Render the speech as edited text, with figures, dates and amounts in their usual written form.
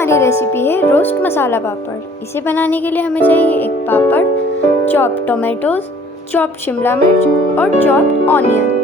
हमारी रेसिपी है रोस्ट मसाला पापड़। इसे बनाने के लिए हमें चाहिए एक पापड़, चॉप्ड टोमेटोज़, चॉप्ड शिमला मिर्च और चॉप्ड ऑनियन।